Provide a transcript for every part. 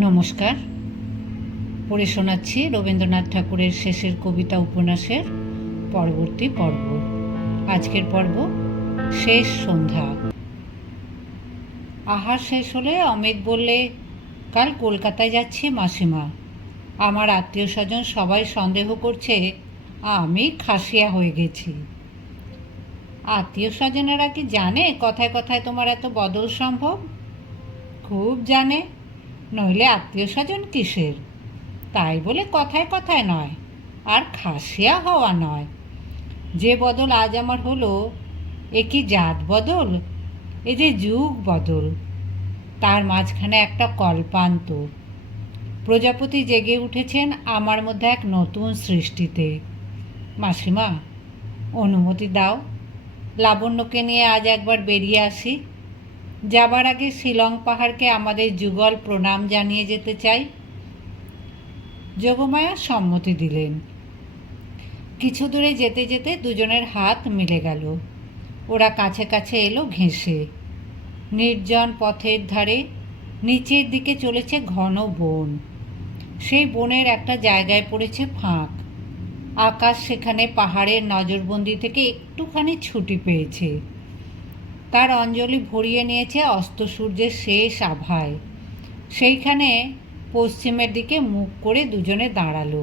নমস্কার। পড়ে শোনাচ্ছি রবীন্দ্রনাথ ঠাকুরের শেষের কবিতা উপন্যাসের পরবর্তী পর্ব। আজকের পর্ব শেষ সন্ধ্যা। আহার শেষ হলে অমিত বললে, কাল কলকাতায় যাচ্ছি মাসিমা। আমার আত্মীয় স্বজন সবাই সন্দেহ করছে, আমি খাসিয়া হয়ে গেছি। আত্মীয় স্বজনেরা কি জানে কথায় কথায় তোমার এত বদল সম্ভব? খুব জানে। নইলে আত্মীয় স্বজন কিসের? তাই বলে কথায় কথায় নয়, আর খাসিয়া হওয়া নয়। যে বদল আজ আমার হলো, এ কি জাত বদল? এ যে যুগ বদল। তার মাঝখানে একটা কল্পান্ত প্রজাপতি জেগে উঠেছেন আমার মধ্যে এক নতুন সৃষ্টিতে। মাসিমা, অনুমতি দাও। লাবণ্যকে নিয়ে আজ একবার বেরিয়ে আসি। যাবার আগে শিলং পাহাড়কে আমাদের যুগল প্রণাম জানিয়ে যেতে চাই। যোগমায়া সম্মতি দিলেন। কিছু দূরে যেতে যেতে দুজনের হাত মিলে গেল। ওরা কাছে কাছে এলো ঘেঁষে। নির্জন পথের ধারে নিচের দিকে চলেছে ঘন বন। সেই বনের একটা জায়গায় পড়েছে ফাঁক। আকাশ সেখানে পাহাড়ের নজরবন্দি থেকে একটুখানি ছুটি পেয়েছে। তার অঞ্জলি ভরিয়ে নিয়েছে অস্ত সূর্যের শেষ আভায়। সেইখানে পশ্চিমের দিকে মুখ করে দুজনে দাঁড়াল।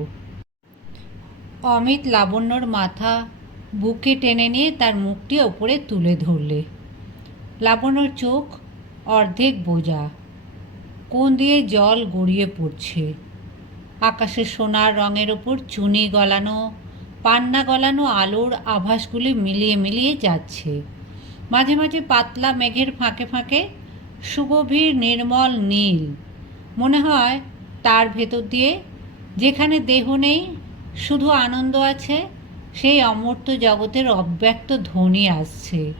অমিত লাবণ্যর মাথা বুকে টেনে নিয়ে তার মুখটি ওপরে তুলে ধরলে। লাবণ্যর চোখ অর্ধেক বোঝা। কোন দিয়ে জল গড়িয়ে পড়ছে? আকাশে সোনার রঙের ওপর চুনি গলানো, পান্না গলানো আলোর আভাসগুলি মিলিয়ে মিলিয়ে যাচ্ছে। মাঝে মাঝে পাতলা মেঘের ফাঁকে ফাঁকে সুগভীর নির্মল নীল। মনে হয় তার ভেতর দিয়ে যেখানে দেহ নেই, শুধু আনন্দ আছে, সেই অমর্ত্য জগতের অব্যক্ত ধ্বনি আসছে।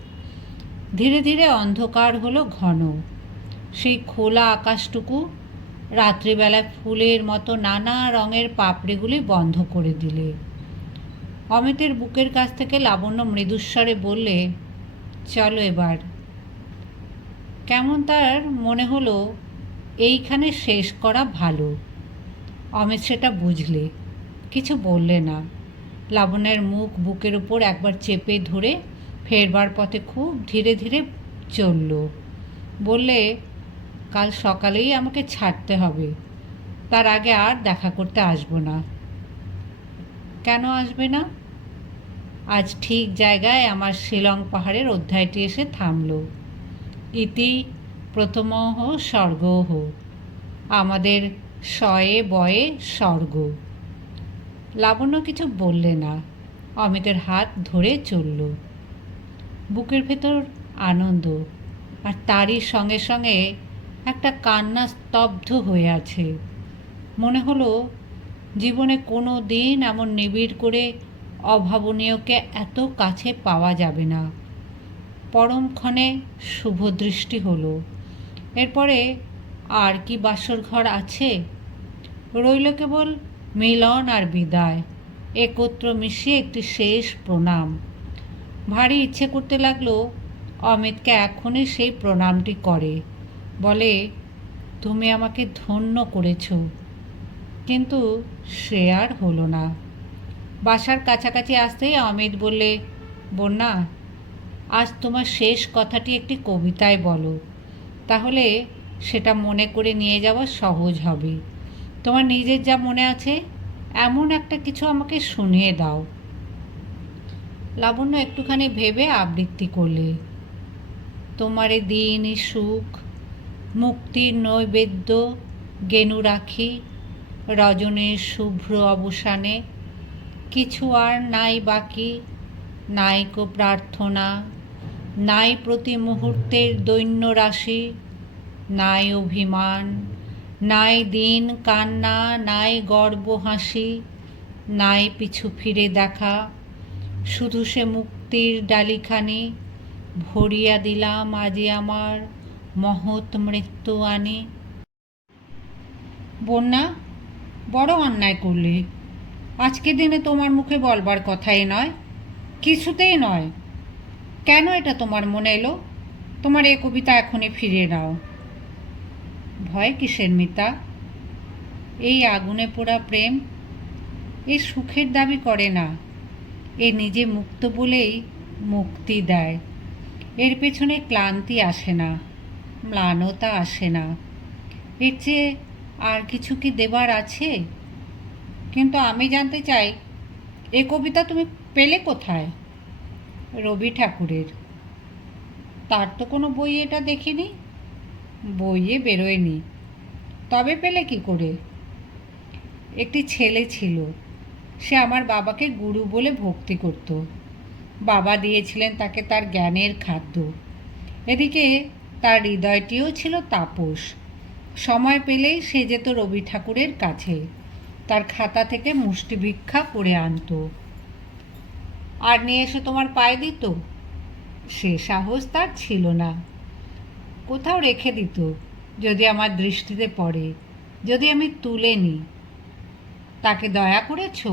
ধীরে ধীরে অন্ধকার হলো ঘন। সেই খোলা আকাশটুকু রাত্রিবেলায় ফুলের মতো নানা রঙের পাপড়িগুলি বন্ধ করে দিলে। অমিতের বুকের কাছ থেকে লাবণ্য মৃদুস্বরে বললে চলো এবার। কেমন তার মনে হলো, এইখানে শেষ করা ভালো। অমিত সেটা বুঝলে, কিছু বললে না। লাবণের মুখ বুকের উপর একবার চেপে ধরে ফেরবার পথে খুব ধীরে ধীরে চলল। বললে, কাল সকালেই আমাকে ছাড়তে হবে। তার আগে আর দেখা করতে আসব না। কেন আসবে না? আজ ঠিক জায়গায় আমার শিলং পাহাড়ের অধ্যায়টি এসে থামল। ইতি প্রথম প্রথমহ স্বর্গহ আমাদের শয়ে বয়ে স্বর্গ। লাবণ্য কিছু বললে না, অমিতের হাত ধরে চলল। বুকের ভেতর আনন্দ, আর তারই সঙ্গে সঙ্গে একটা কান্না স্তব্ধ হয়ে আছে। মনে হলো, জীবনে কোনো দিন এমন নিবিড় করে অভাবনীয়কে এত কাছে পাওয়া যাবে না। পরমক্ষণে শুভদৃষ্টি হলো। এরপরে আর কি বাসর ঘর আছে? রইল কেবল মিলন আর বিদায়। একত্র মিশিয়ে একটি শেষ প্রণাম। ভারী ইচ্ছে করতে লাগল অমিতকে এখনই সেই প্রণামটি করে। বলে, তুমি আমাকে ধন্য করেছ, কিন্তু সে আর হলো না। বাসার কাছাকাছি আসতেই অমিত বললে, বন্যা, আজ তোমার শেষ কথাটি একটি কবিতায় বলো। তাহলে সেটা মনে করে নিয়ে যাওয়া সহজ হবে। তোমার নিজের যা মনে আছে, এমন একটা কিছু আমাকে শুনিয়ে দাও। লাবণ্য একটুখানি ভেবে আবৃত্তি করলে, তোমারে দিন সুখ, মুক্তির নৈবেদ্য, গেনু রাখি, রজনীর শুভ্র অবসানে কিছু আর নাই বাকি। নাইকো প্রার্থনা, নাই প্রতি মুহূর্তের দৈন্য রাশি নাই অভিমান, নাই দিন কান্না, নাই গর্ব হাসি, নাই পিছু ফিরে দেখা। শুধু সে মুক্তির ডালিখানি, ভরিয়া দিলাম আজি আমার মহৎ মৃত্যু আনি। বন্যা, বড় অন্যায় করলে আজকে দিনে তোমার মুখে বলবার কথাই নয়, কিছুতেই নয়। কেন এটা তোমার মনে এলো? তোমার এ কবিতা এখনই ফিরিয়ে নাও। ভয় কিসের মিতা? এই আগুনে পোড়া প্রেম এ সুখের দাবি করে না এ নিজে মুক্ত বলেই মুক্তি দেয়। এর পেছনে ক্লান্তি আসে না, ম্লানতা আসে না। এর চেয়ে আর কিছু কি দেবার আছে? কিন্তু আমি জানতে চাই, এ কবিতা তুমি পেলে কোথায়? রবি ঠাকুরের। তার তো কোনো বই এটা দেখিনি, বইয়ে বেরোয়নি। তবে পেলে কি করে? একটি ছেলে ছিল, সে আমার বাবাকে গুরু বলে ভক্তি করত। বাবা দিয়েছিলেন তাকে তার জ্ঞানের খাদ্য। এদিকে তার হৃদয়টিও ছিল তাপস। সময় পেলেই সে যেত রবি ঠাকুরের কাছে। তার খাতা থেকে মুষ্টি ভিক্ষা করে আনতো। আর নিয়ে এসে তোমার পায়ে দিত? সে সাহস তার ছিল না। কোথাও রেখে দিত, যদি আমার দৃষ্টিতে পড়ে, যদি আমি তুলে নিই তাকে দয়া করেছ?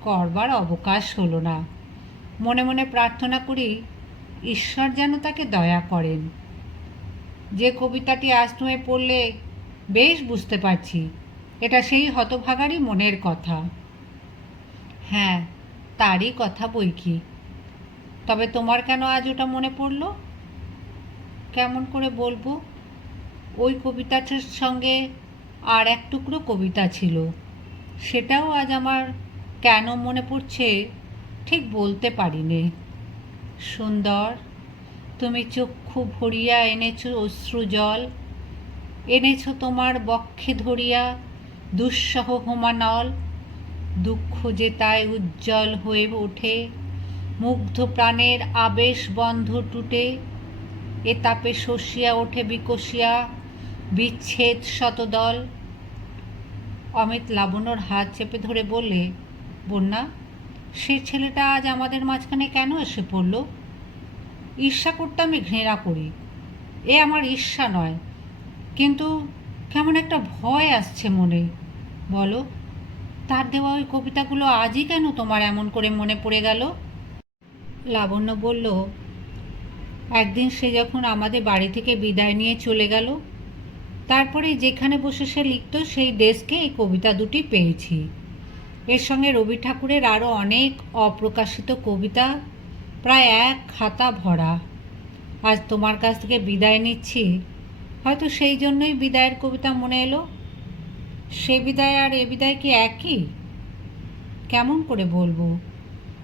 করবার অবকাশ হলো না। মনে মনে প্রার্থনা করি, ঈশ্বর যেন তাকে দয়া করেন। যে কবিতাটি আজ তুমি পড়লে বেশ বুঝতে পারছি। এটা সেই হতভাগারই মনের কথা। হ্যাঁ তারই কথা বই কি। তবে তোমার কেন আজ ওটা মনে পড়ল? কেমন করে বলব? ওই কবিতাটার সঙ্গে আর এক টুকরো কবিতা ছিল। সেটাও আজ আমার কেন মনে পড়ছে ঠিক বলতে পারিনে। সুন্দর, তুমি চক্ষু ভরিয়া এনেছ অশ্রু জল, এনেছ তোমার বক্ষে ধরিয়া দুঃসহ হোমানল, দুঃখ যে তাই উজ্জ্বল হয়ে ওঠে, মুগ্ধ প্রাণের আবেশ বন্ধ টুটে এ তাপে শসিয়া ওঠে বিকশিয়া, বিচ্ছেদ শতদল। অমিত লাবণ্যর হাত চেপে ধরে বললে, বন্যা, সে ছেলেটা আজ আমাদের মাঝখানে কেন এসে পড়ল? ঈর্ষা করতে আমি ঘৃণা করি। এ আমার ঈর্ষা নয়, কিন্তু কেমন একটা ভয় আসছে মনে। বলো, তার দেওয়া ওই কবিতাগুলো আজই কেন তোমার এমন করে মনে পড়ে গেল? লাবণ্য বলল, একদিন সে যখন আমাদের বাড়ি থেকে বিদায় নিয়ে চলে গেল, তারপরে যেখানে বসে সে লিখত, সেই ডেস্কে এই কবিতা দুটি পেয়েছি। এর সঙ্গে রবি ঠাকুরের আরও অনেক অপ্রকাশিত কবিতা, প্রায় এক খাতা ভরা। আজ তোমার কাছ থেকে বিদায় নিচ্ছি। হয়তো সেই জন্যই বিদায়ের কবিতা মনে এলো। সে বিদায় আর এ বিদায় কি একই? কেমন করে বলব?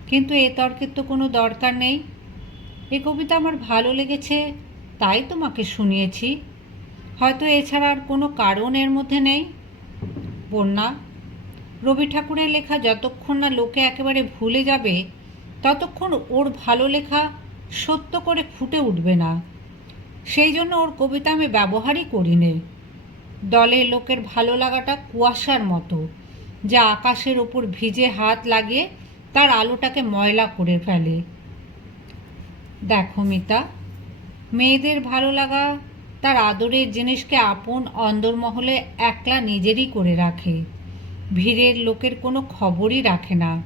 কিন্তু এ তর্কের তো কোনো দরকার নেই। এ কবিতা আমার ভালো লেগেছে, তাই তোমাকে শুনিয়েছি। হয়তো এছাড়া আর কোনো কারণ এর মধ্যে নেই। বন্যা, রবি ঠাকুরের লেখা যতক্ষণ না লোকে একেবারে ভুলে যাবে, ততক্ষণ ওর ভালো লেখা সত্য করে ফুটে উঠবে না। সেই জন্য ওর কবিতা আমি ব্যবহারই করি নে দলের লোকের ভালো লাগাটা কুয়াশার মতো। যা আকাশের ওপর ভিজে হাত লাগিয়ে তার আলোটাকে ময়লা করে ফেলে। দেখো মিতা, মেয়েদের ভালো লাগা তার আদরের জিনিসকে আপন অন্দরমহলে একলা নিজেরই করে রাখে। ভিড়ের লোকের কোনো খবরই রাখে না।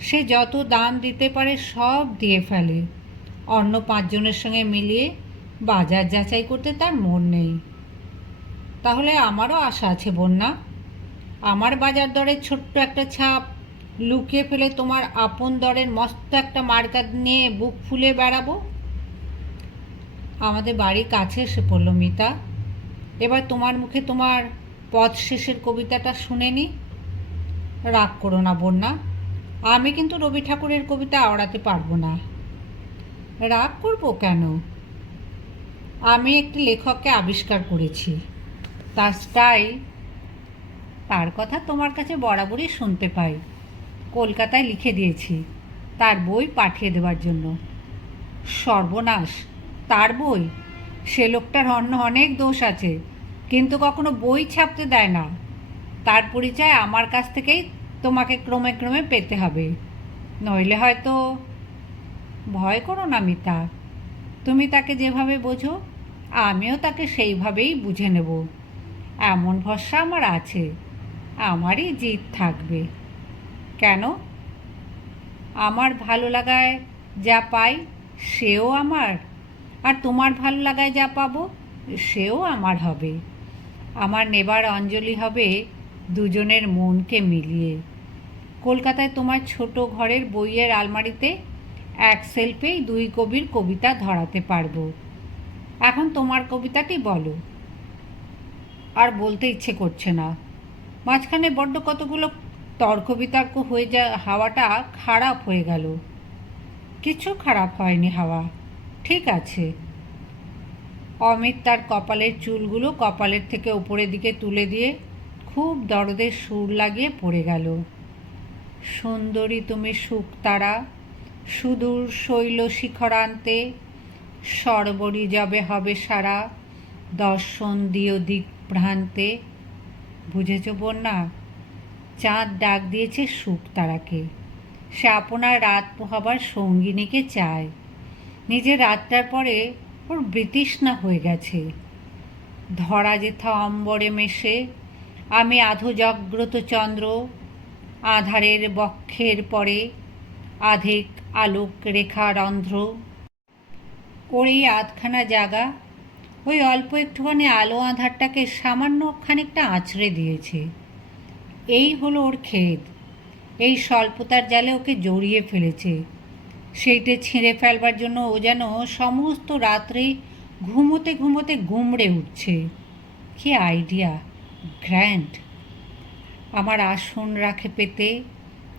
সে যত দাম দিতে পারে সব দিয়ে ফেলে। অন্য পাঁচজনের সঙ্গে মিলিয়ে বাজার যাচাই করতে তার মন নেই। তাহলে আমারও আশা আছে বন্যা। আমার বাজার দরের ছোট্ট একটা ছাপ, লুকিয়ে ফেলে তোমার আপন দরের মস্ত একটা মার্কা নিয়ে বুক ফুলে বেড়াবো। আমাদের বাড়ি কাছে এসে পড়ল মিতা। এবার তোমার মুখে তোমার পথ শেষের কবিতাটা শুনে নি। রাগ করো না বন্যা, আমি কিন্তু রবি ঠাকুরের কবিতা আওড়াতে পারব না। রাগ করব কেন? আমি একটি লেখককে আবিষ্কার করেছি। স্টাইল তার কথা তোমার কাছে বরাবরই শুনতে পাই। কলকাতায় লিখে দিয়েছি, তার বই পাঠিয়ে দেওয়ার জন্য। সর্বনাশ, তার বই? সে লোকটার অন্য অনেক দোষ আছে, কিন্তু কখনো বই ছাপতে দেয় না। তার পরিচয় আমার কাছ থেকেই তোমাকে ক্রমে ক্রমে পেতে হবে। নইলে হয়তো ভয় করো না মিতা। তুমি তাকে যেভাবে বোঝো, আমিও তাকে সেইভাবেই বুঝে নেব। এমন ভরসা আমার আছে। আমারই জিত থাকবে। কেন? আমার ভালো লাগায় যা পাই সেও আমার। আর তোমার ভালো লাগায় যা পাবো সেও আমার হবে। আমার নেবার অঞ্জলি হবে দুজনের মনকে মিলিয়ে। কলকাতায় তোমার ছোট ঘরের বইয়ের আলমারিতে এক সেলফেই দুই কবির কবিতা ধরাতে পারব। এখন তোমার কবিতাটি বলো। আর বলতে ইচ্ছে করছে না। মাঝখানে বড্ড কতগুলো তর্ক বিতর্ক হয়ে যা, হাওয়াটা খারাপ হয়ে গেল। কিছু খারাপ হয়নি হাওয়া। ঠিক আছে। অমিত তার কপালের চুলগুলো কপালের থেকে ওপরের দিকে তুলে দিয়ে খুব দরদের সুর লাগিয়ে পড়ে গেল। সুন্দরী তুমি সুখ তারা সুদূর শৈল শিখরান্তে, সরবরি যাবে হবে সারা, দর্শন দিও দিক ভ্রান্তে বুঝেছ বন্যা? চাঁদ ডাক দিয়েছে সুখ তারাকে। সে আপনার রাত পোহাবার সঙ্গিনীকে চায়। নিজের রাতটার পরে ওর বৃতৃষ্ণা হয়ে গেছে। ধরা যেথা অম্বরে মেশে, আমি আধো জাগ্রত চন্দ্র, আধারের বক্ষের পরে আধেক আলোক রেখা রন্ধ্র ওর এই আধখানা জায়গা ওই অল্প একটুখানি আলো আঁধারটাকে সামান্য খানিকটা আঁচড়ে দিয়েছে। এই হলো ওর খেদ এই স্বল্পতার জালে ওকে জড়িয়ে ফেলেছে। সেইটে ছিঁড়ে ফেলবার জন্য ও যেন সমস্ত রাত্রি ঘুমোতে ঘুমোতে গুমড়ে উঠছে। কি আইডিয়া, গ্র্যান্ড। আমার আসন রাখে পেতে,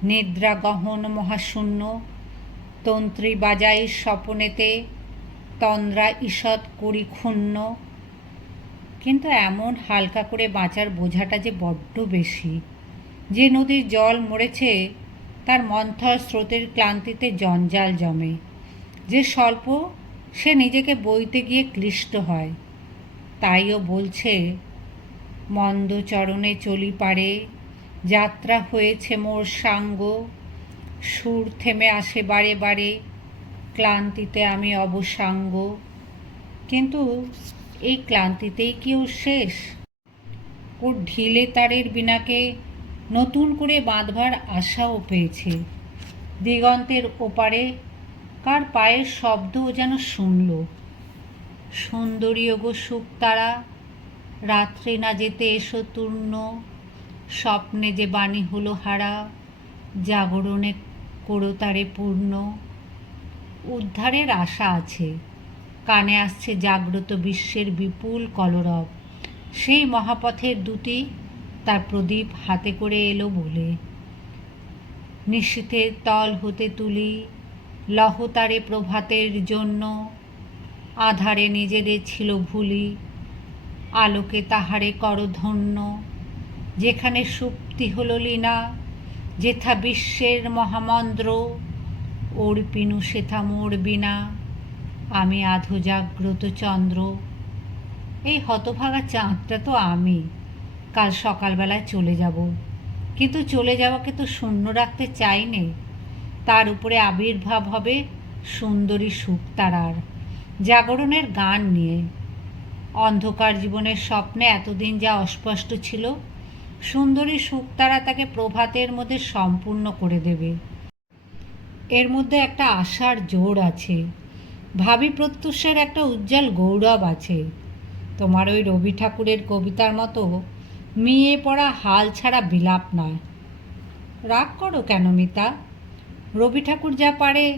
নিদ্রা গহন মহাশূন্য, তন্ত্রী বাজাই স্বপনেতে তন্দ্রা, ঈষৎ করি ক্ষুণ্ণ। কিন্তু এমন হালকা করে বাঁচার বোঝাটা যে বড্ড বেশি। যে নদীর জল মরেছে, তার মন্থর স্রোতের ক্লান্তিতে জঞ্জাল জমে। যে স্বল্প, সে নিজেকে বইতে গিয়ে ক্লিষ্ট হয়। তাইও বলছে, মন্দ চরণে চলি পারে, যাত্রা হয়েছে মোর সাঙ্গ। সুর থেমে আসে বারে বারে ক্লান্তিতে আমি অবসাঙ্গ। কিন্তু এই ক্লান্তিতেই কি ওর শেষ? ওর ঢিলে তারের বিনাকে নতুন করে বাঁধবার আশাও পেয়েছে। দিগন্তের ওপারে কার পায়ের শব্দও যেন শুনল। সুন্দরী গো সুখ তারা, রাত্রে না যেতে এসো তূর্ণ, স্বপ্নে যে বাণী হলো হারা, জাগরণে করো তারে পূর্ণ। উদ্ধারের আশা আছে। কানে আসছে জাগ্রত বিশ্বের বিপুল কলরব। সেই মহাপথের দুটি তার প্রদীপ হাতে করে এলো বলে। নিশীথের তল হতে তুলি লহতারে প্রভাতের জন্য। আধারে নিজেদের ছিল ভুলি, আলোকে তাহারে করধন্য। যেখানে সুপ্তি হল লীনা, যেথা বিশ্বের মহামন্দ্র ওর পিনু সেথা মোর বিনা, আমি আধো জাগ্রত চন্দ্র। এই হতভাগা চাঁদটা তো আমি, কাল সকালবেলায় চলে যাব। কিন্তু চলে যাওয়াকে তো শূন্য রাখতে চাই নে তার উপরে আবির্ভাব হবে সুন্দরী সুখ তারার জাগরণের গান নিয়ে। অন্ধকার জীবনের স্বপ্নে এতদিন যা অস্পষ্ট ছিল, সুন্দরী সুক্তারা তাকে প্রভাতের মধ্যে সম্পূর্ণ করে দেবে। এর মধ্যে একটা আশার জোর আছে। ভাবি প্রত্যুষের একটা উজ্জ্বল গৌরব আছে। তোমার ওই রবি ঠাকুরের কবিতার মতো মিয়ে পড়া হাল ছাড়া বিলাপ নয়। রাগ করো কেন মিতা? রবি ঠাকুর যা পারে,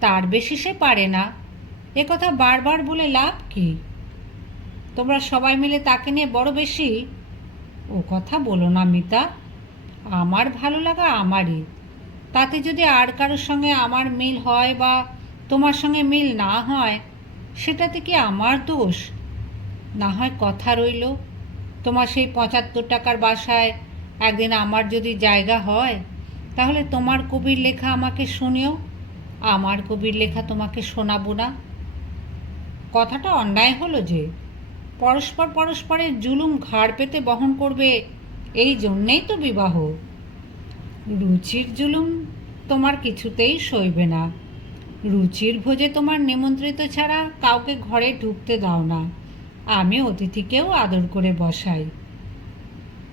তার বেশি সে পারে না। এ কথা বারবার বলে লাভ কি? তোমরা সবাই মিলে তাকে নিয়ে বড় বেশি ও কথা বলো না মিতা। আমার ভালো লাগা আমারই। তাতে যদি আর কারোর সঙ্গে আমার মিল হয় বা তোমার সঙ্গে মিল না হয়, সেটাতে কি আমার দোষ? না হয় কথা রইল। তোমার সেই পঁচাত্তর টাকার বাসায় একদিন আমার যদি জায়গা হয়, তাহলে তোমার কবির লেখা আমাকে শুনিও। আমার কবির লেখা তোমাকে শোনাবো না। কথাটা অন্যায় হলো যে, পরস্পর পরস্পরের জুলুম ঘাড় পেতে বহন করবে, এই জন্যেই তো বিবাহ। রুচির জুলুম তোমার কিছুতেই সইবে না। রুচির ভোজে তোমার নিমন্ত্রিত ছাড়া কাউকে ঘরে ঢুকতে দাও না। আমি অতিথিকেও আদর করে বসাই।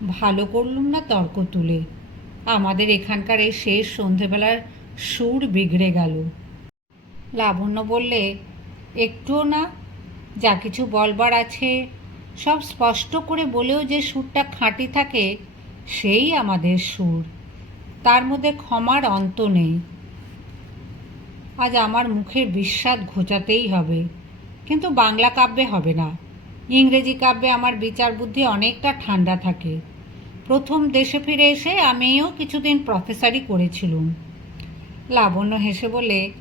ভালো করলুম না তর্ক তুলে। আমাদের এখানকার এই শেষ সন্ধেবেলার সুর বিগড়ে গেল। লাবণ্য বললে, একটুও না, যা কিছু বলবার আছে, সব স্পষ্ট করে বলেও যে সুরটা খাঁটি থাকে, সেই আমাদের সুর। তার মধ্যে ক্ষমার অন্ত নেই। আজ আমার মুখের বিস্বাদ ঘোচাতেই হবে। কিন্তু বাংলা কাব্যে হবে না। ইংরেজি কাব্যে আমার বিচার বুদ্ধি অনেকটা ঠান্ডা থাকে। প্রথম দেশে ফিরে এসে আমিও কিছুদিন প্রফেসরই করেছিলুম। লাবণ্য হেসে বলে,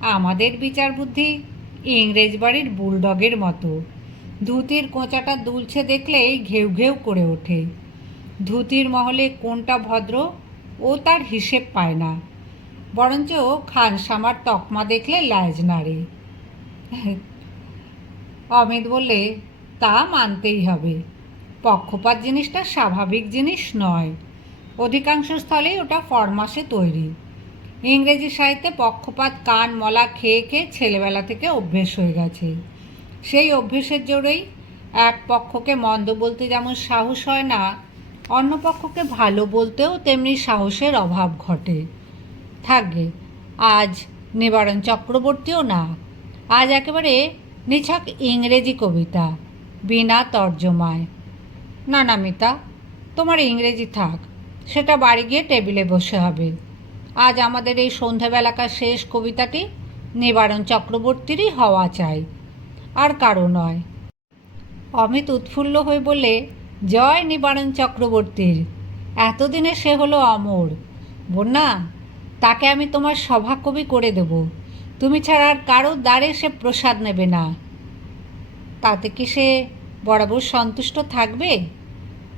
আমাদের বিচার বুদ্ধি ইংরেজ বাড়ির বুলডগের মতো। ধুতির কোঁচাটা দুলছে দেখলেই ঘেউ ঘেউ করে ওঠে। ধুতির মহলে কোনটা ভদ্র ও তার হিসেব পায় না। বরঞ্চ খানসামার তকমা দেখলে লাজ নাড়ে। অমিত বললে, তা মানতেই হবে। পক্ষপাত জিনিসটা স্বাভাবিক জিনিস নয়। অধিকাংশ স্থলেই ওটা ফরমাসে তৈরি। ইংরেজি সাহিত্যে পক্ষপাত, কান, মলা খেয়ে খেয়ে ছেলেবেলা থেকে অভ্যেস হয়ে গেছে। সেই অভ্যেসের জোরেই এক পক্ষকে মন্দ বলতে যেমন সাহস হয় না অন্য পক্ষকে ভালো বলতেও তেমনি সাহসের অভাব ঘটে। থাকবে আজ নিবারণ চক্রবর্তীও না, আজ একেবারে নিছক ইংরেজি কবিতা, বিনা তর্জমায়। না না, মিতা, তোমার ইংরেজি থাক, সেটা বাড়ি গিয়ে টেবিলে বসে হবে। আজ আমাদের এই সন্ধ্যাবেলাকার শেষ কবিতাটি নিবারণ চক্রবর্তীরই হওয়া চাই, আর কারও নয়। অমিত উৎফুল্ল হয়ে বললে জয় নিবারণ চক্রবর্তীর। এতদিনে সে হলো অমর। বন্যা, তাকে আমি তোমার সভাকবি করে দেব। তুমি ছাড়া আর কারও দ্বারে সে প্রসাদ নেবে না। তাতে কি সে বরাবর সন্তুষ্ট থাকবে?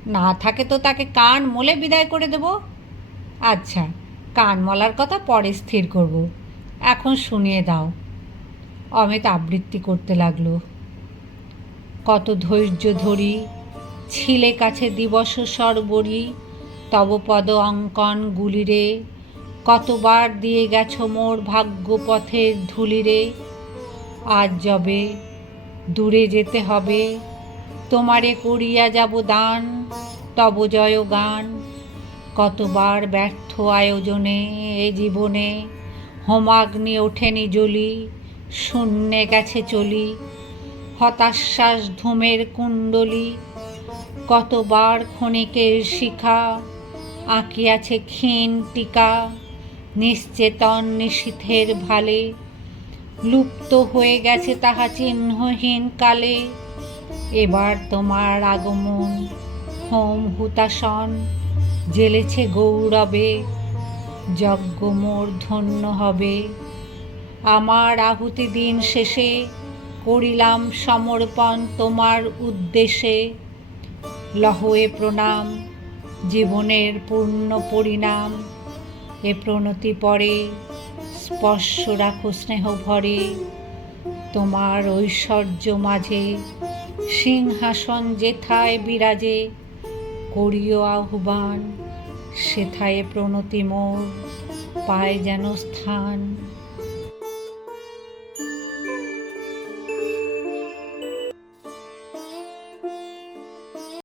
না থাকে তো তাকে কান মলে বিদায় করে দেব। আচ্ছা কান মলার কথা পরে স্থির করব। এখন শুনিয়ে দাও। অমিত আবৃত্তি করতে লাগল। কত ধৈর্য ধরি ছিলে কাছে দিবস সর্বরি, তব পদ অঙ্কন গুলিরে। কতবার দিয়ে গেছ মোর ভাগ্য পথের ধুলিরে। আজ যবে দূরে যেতে হবে, তোমারে করিয়া যাব দান, তব জয় গান। কতবার ব্যর্থ আয়োজনে, এ জীবনে হোমাগ্নি ওঠেনি জ্বলি, শূন্যে গেছে চলি, হতাশ্বাস ধূমের কুণ্ডলি। কতবার ক্ষণিকের শিখা আঁকিয়াছে ক্ষীণ টিকা, নিশ্চেতন নিশীথের ভালে। লুপ্ত হয়ে গেছে তাহা চিহ্নহীন কালে। এবার তোমার আগমন, হোম হুতাসন জেলেছে গৌরবে, যজ্ঞ মোর ধন্য হবে। আমার আহুতি দিন শেষে করিলাম সমর্পণ তোমার উদ্দেশ্যে লহয়ে প্রণাম, জীবনের পূর্ণ পরিণাম। এ প্রণতি পরে স্পর্শ রাখো স্নেহ ভরে। তোমার ঐশ্বর্য মাঝে সিংহাসন যেথায় বিরাজে, করিও আহ্বান, সেথায় প্রণতি মোর, পায় যেন স্থান।